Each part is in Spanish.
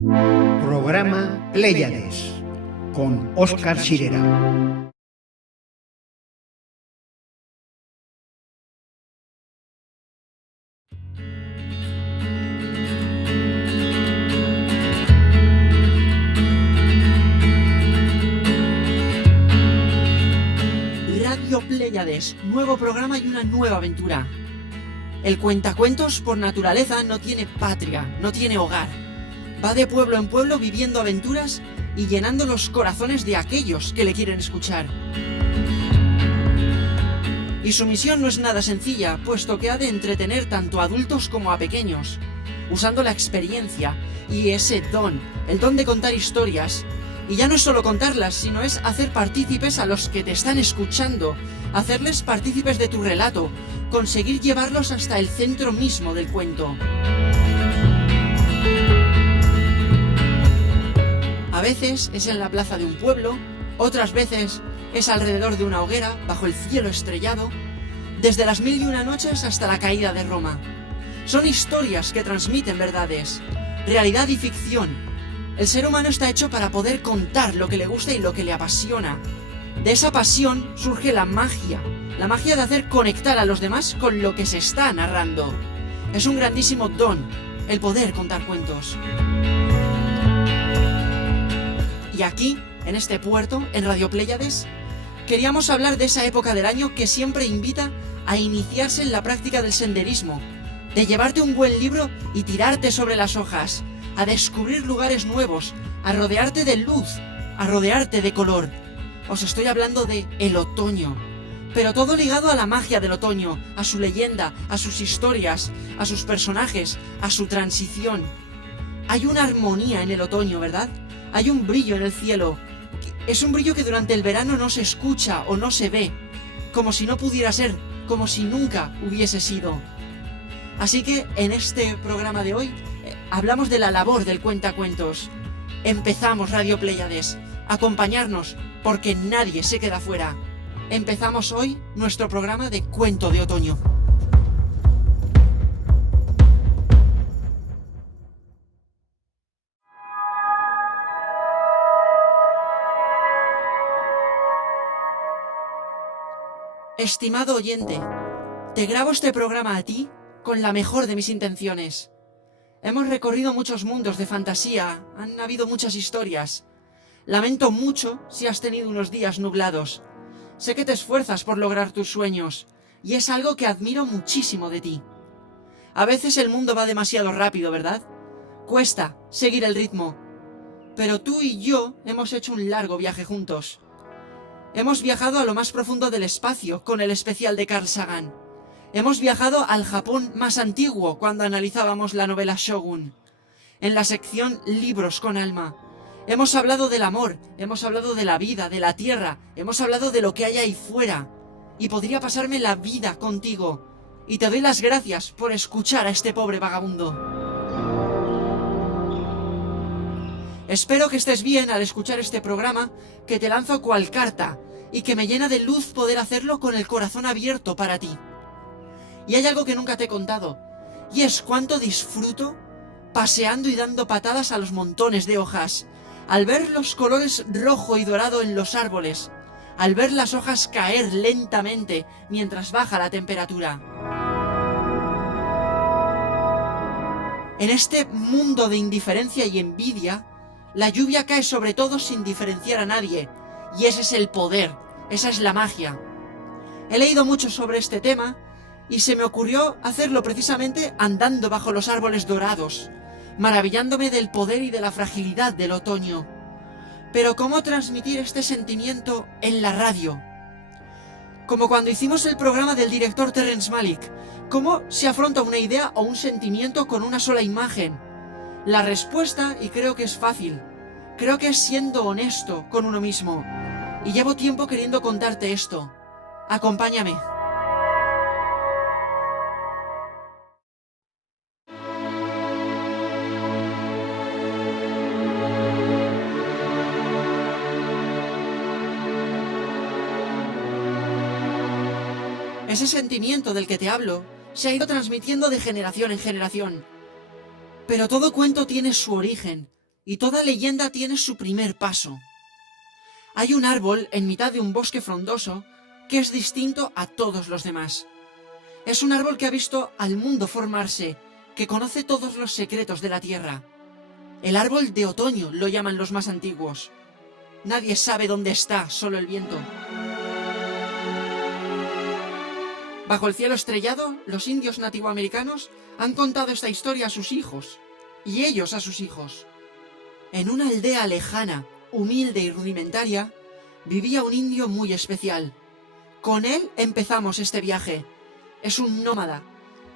Programa Pléyades con Óscar Sirera. Radio Pléyades, nuevo programa y una nueva aventura. El cuentacuentos por naturaleza no tiene patria, no tiene hogar. Va de pueblo en pueblo viviendo aventuras y llenando los corazones de aquellos que le quieren escuchar. Y su misión no es nada sencilla, puesto que ha de entretener tanto a adultos como a pequeños, usando la experiencia y ese don, el don de contar historias. Y ya no es solo contarlas, sino es hacer partícipes a los que te están escuchando, hacerles partícipes de tu relato, conseguir llevarlos hasta el centro mismo del cuento. A veces es en la plaza de un pueblo, otras veces es alrededor de una hoguera, bajo el cielo estrellado, desde las 1001 noches hasta la caída de Roma. Son historias que transmiten verdades, realidad y ficción. El ser humano está hecho para poder contar lo que le gusta y lo que le apasiona. De esa pasión surge la magia de hacer conectar a los demás con lo que se está narrando. Es un grandísimo don el poder contar cuentos. Y aquí, en este puerto, en Radio Pléyades, queríamos hablar de esa época del año que siempre invita a iniciarse en la práctica del senderismo, de llevarte un buen libro y tirarte sobre las hojas, a descubrir lugares nuevos, a rodearte de luz, a rodearte de color. Os estoy hablando de el otoño, pero todo ligado a la magia del otoño, a su leyenda, a sus historias, a sus personajes, a su transición. Hay una armonía en el otoño, ¿verdad? Hay un brillo en el cielo. Es un brillo que durante el verano no se escucha o no se ve, como si no pudiera ser, como si nunca hubiese sido. Así que en este programa de hoy hablamos de la labor del cuentacuentos. Empezamos Radio Pléyades. Acompañarnos, porque nadie se queda fuera. Empezamos hoy nuestro programa de Cuento de Otoño. Estimado oyente, te grabo este programa a ti con la mejor de mis intenciones. Hemos recorrido muchos mundos de fantasía, han habido muchas historias. Lamento mucho si has tenido unos días nublados. Sé que te esfuerzas por lograr tus sueños, y es algo que admiro muchísimo de ti. A veces el mundo va demasiado rápido, ¿verdad? Cuesta seguir el ritmo. Pero tú y yo hemos hecho un largo viaje juntos. Hemos viajado a lo más profundo del espacio con el especial de Carl Sagan. Hemos viajado al Japón más antiguo cuando analizábamos la novela Shogun. En la sección Libros con Alma. Hemos hablado del amor, hemos hablado de la vida, de la tierra, hemos hablado de lo que hay ahí fuera. Y podría pasarme la vida contigo. Y te doy las gracias por escuchar a este pobre vagabundo. Espero que estés bien al escuchar este programa que te lanzo cual carta y que me llena de luz poder hacerlo con el corazón abierto para ti. Y hay algo que nunca te he contado, y es cuánto disfruto paseando y dando patadas a los montones de hojas, al ver los colores rojo y dorado en los árboles, al ver las hojas caer lentamente mientras baja la temperatura. En este mundo de indiferencia y envidia, la lluvia cae sobre todo sin diferenciar a nadie, y ese es el poder, esa es la magia. He leído mucho sobre este tema, y se me ocurrió hacerlo precisamente andando bajo los árboles dorados, maravillándome del poder y de la fragilidad del otoño. Pero ¿cómo transmitir este sentimiento en la radio? Como cuando hicimos el programa del director Terrence Malick, ¿cómo se afronta una idea o un sentimiento con una sola imagen? La respuesta, y creo que es fácil, creo que es siendo honesto con uno mismo. Y llevo tiempo queriendo contarte esto. Acompáñame. Ese sentimiento del que te hablo se ha ido transmitiendo de generación en generación. Pero todo cuento tiene su origen, y toda leyenda tiene su primer paso. Hay un árbol en mitad de un bosque frondoso que es distinto a todos los demás. Es un árbol que ha visto al mundo formarse, que conoce todos los secretos de la tierra. El árbol de otoño lo llaman los más antiguos. Nadie sabe dónde está, solo el viento. Bajo el cielo estrellado, los indios nativoamericanos han contado esta historia a sus hijos, y ellos a sus hijos. En una aldea lejana, humilde y rudimentaria, vivía un indio muy especial. Con él empezamos este viaje. Es un nómada.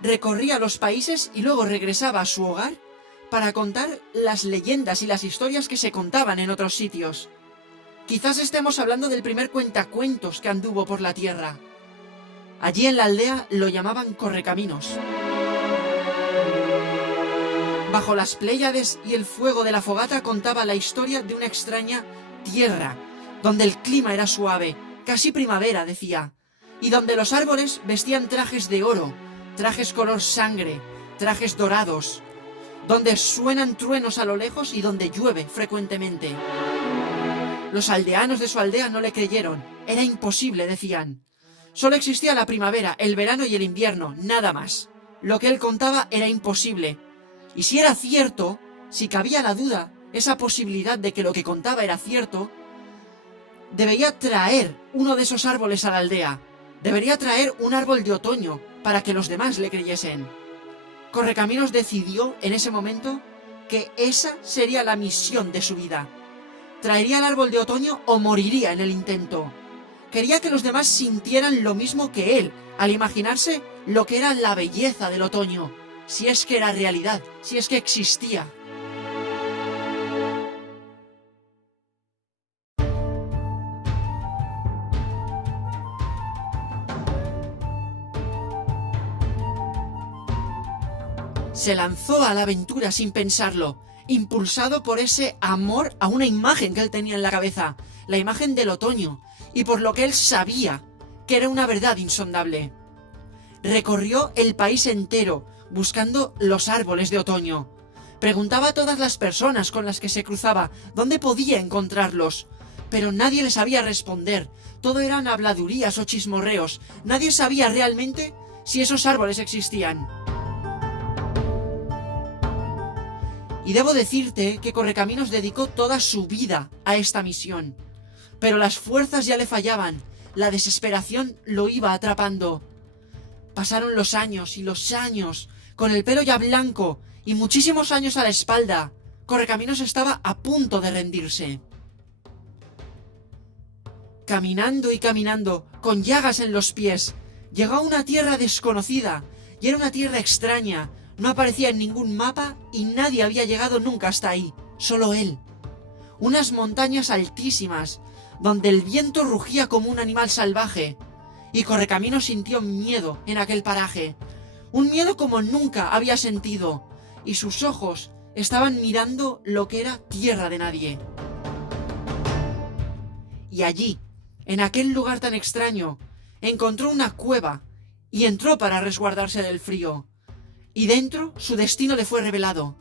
Recorría los países y luego regresaba a su hogar para contar las leyendas y las historias que se contaban en otros sitios. Quizás estemos hablando del primer cuentacuentos que anduvo por la tierra. Allí en la aldea lo llamaban Correcaminos. Bajo las Pléyades y el fuego de la fogata contaba la historia de una extraña tierra, donde el clima era suave, casi primavera, decía, y donde los árboles vestían trajes de oro, trajes color sangre, trajes dorados, donde suenan truenos a lo lejos y donde llueve frecuentemente. Los aldeanos de su aldea no le creyeron, era imposible, decían. Solo existía la primavera, el verano y el invierno, nada más. Lo que él contaba era imposible. Y si era cierto, si cabía la duda, esa posibilidad de que lo que contaba era cierto, debería traer uno de esos árboles a la aldea. Debería traer un árbol de otoño para que los demás le creyesen. Correcaminos decidió en ese momento que esa sería la misión de su vida. Traería el árbol de otoño o moriría en el intento. Quería que los demás sintieran lo mismo que él, al imaginarse lo que era la belleza del otoño, si es que era realidad, si es que existía. Se lanzó a la aventura sin pensarlo, impulsado por ese amor a una imagen que él tenía en la cabeza, la imagen del otoño, y por lo que él sabía que era una verdad insondable. Recorrió el país entero buscando los árboles de otoño. Preguntaba a todas las personas con las que se cruzaba dónde podía encontrarlos, pero nadie le sabía responder. Todo eran habladurías o chismorreos. Nadie sabía realmente si esos árboles existían. Y debo decirte que Correcaminos dedicó toda su vida a esta misión. Pero las fuerzas ya le fallaban, la desesperación lo iba atrapando. Pasaron los años y los años, con el pelo ya blanco y muchísimos años a la espalda. Correcaminos estaba a punto de rendirse. Caminando y caminando, con llagas en los pies, llegó a una tierra desconocida, y era una tierra extraña. No aparecía en ningún mapa y nadie había llegado nunca hasta ahí, solo él. Unas montañas altísimas, donde el viento rugía como un animal salvaje, y Correcaminos sintió miedo en aquel paraje, un miedo como nunca había sentido, y sus ojos estaban mirando lo que era tierra de nadie. Y allí, en aquel lugar tan extraño, encontró una cueva y entró para resguardarse del frío. Y dentro su destino le fue revelado,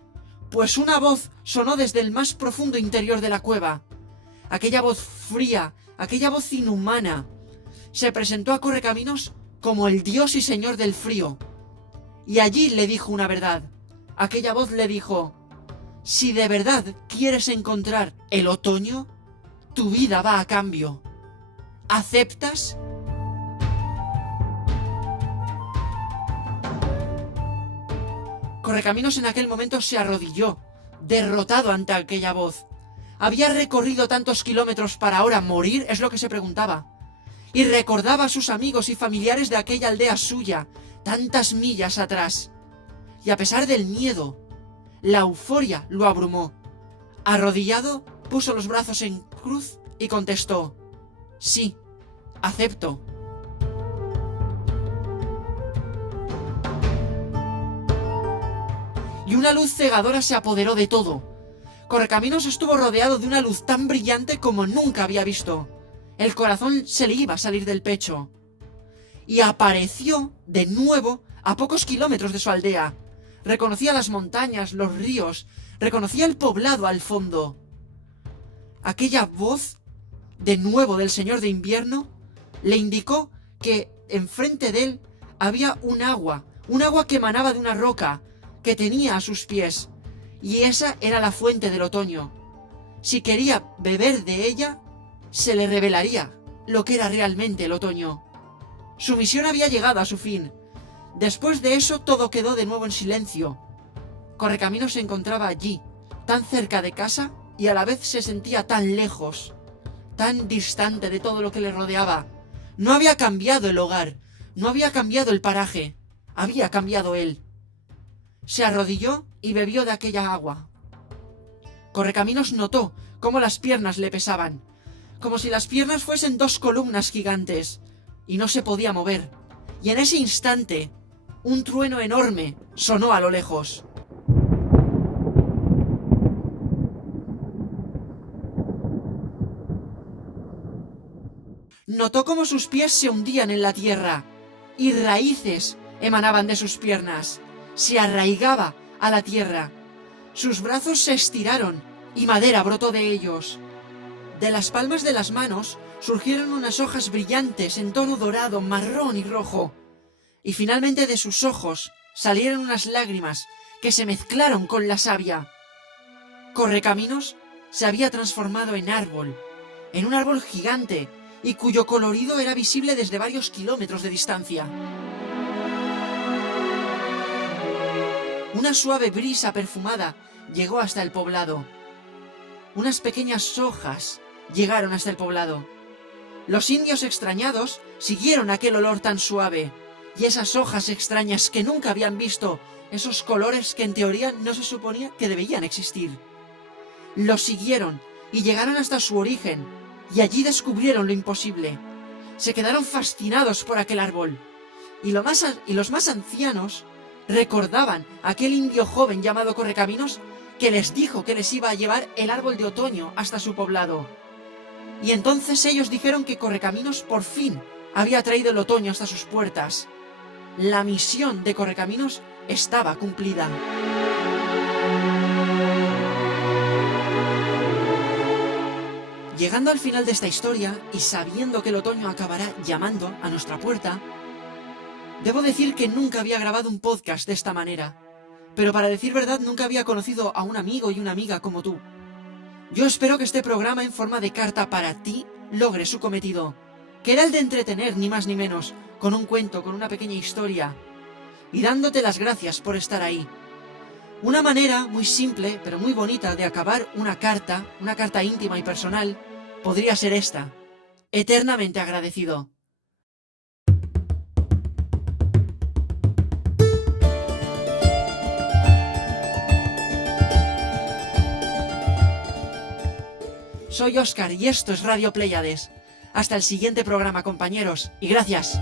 pues una voz sonó desde el más profundo interior de la cueva. Aquella voz fría, aquella voz inhumana, se presentó a Correcaminos como el dios y señor del frío. Y allí le dijo una verdad. Aquella voz le dijo: si de verdad quieres encontrar el otoño, tu vida va a cambio. ¿Aceptas? Correcaminos en aquel momento se arrodilló, derrotado ante aquella voz. ¿Había recorrido tantos kilómetros para ahora morir? Es lo que se preguntaba. Y recordaba a sus amigos y familiares de aquella aldea suya, tantas millas atrás. Y a pesar del miedo, la euforia lo abrumó. Arrodillado, puso los brazos en cruz y contestó: sí, acepto. Y una luz cegadora se apoderó de todo. Correcaminos estuvo rodeado de una luz tan brillante como nunca había visto. El corazón se le iba a salir del pecho. Y apareció de nuevo a pocos kilómetros de su aldea. Reconocía las montañas, los ríos, Reconocía el poblado al fondo. Aquella voz, de nuevo del Señor de Invierno, le indicó que enfrente de él había un agua que emanaba de una roca que tenía a sus pies, y esa era la fuente del otoño. Si quería beber de ella, se le revelaría lo que era realmente el otoño. Su misión había llegado a su fin. Después de eso todo quedó de nuevo en silencio. Correcaminos se encontraba allí, tan cerca de casa, y a la vez se sentía tan lejos, tan distante de todo lo que le rodeaba. No había cambiado el hogar, no había cambiado el paraje, había cambiado él. Se arrodilló y bebió de aquella agua. Correcaminos notó cómo las piernas le pesaban, como si las piernas fuesen 2 columnas gigantes, y no se podía mover. Y en ese instante, un trueno enorme sonó a lo lejos. Notó cómo sus pies se hundían en la tierra, y raíces emanaban de sus piernas. Se arraigaba a la tierra. Sus brazos se estiraron, y madera brotó de ellos. De las palmas de las manos surgieron unas hojas brillantes en tono dorado, marrón y rojo. Y finalmente de sus ojos salieron unas lágrimas que se mezclaron con la savia. Correcaminos se había transformado en árbol, en un árbol gigante, y cuyo colorido era visible desde varios kilómetros de distancia. Una suave brisa perfumada llegó hasta el poblado. Unas pequeñas hojas llegaron hasta el poblado. Los indios extrañados siguieron aquel olor tan suave, y esas hojas extrañas que nunca habían visto, esos colores que en teoría no se suponía que debían existir. Los siguieron y llegaron hasta su origen, y allí descubrieron lo imposible. Se quedaron fascinados por aquel árbol, y los más ancianos recordaban a aquel indio joven llamado Correcaminos que les dijo que les iba a llevar el árbol de otoño hasta su poblado. Y entonces ellos dijeron que Correcaminos por fin había traído el otoño hasta sus puertas. La misión de Correcaminos estaba cumplida. Llegando al final de esta historia y sabiendo que el otoño acabará llamando a nuestra puerta, debo decir que nunca había grabado un podcast de esta manera, pero para decir verdad nunca había conocido a un amigo y una amiga como tú. Yo espero que este programa en forma de carta para ti logre su cometido, que era el de entretener ni más ni menos, con un cuento, con una pequeña historia, y dándote las gracias por estar ahí. Una manera muy simple, pero muy bonita de acabar una carta íntima y personal, podría ser esta: eternamente agradecido. Soy Óscar y esto es Radio Pléyades. Hasta el siguiente programa, compañeros, y gracias.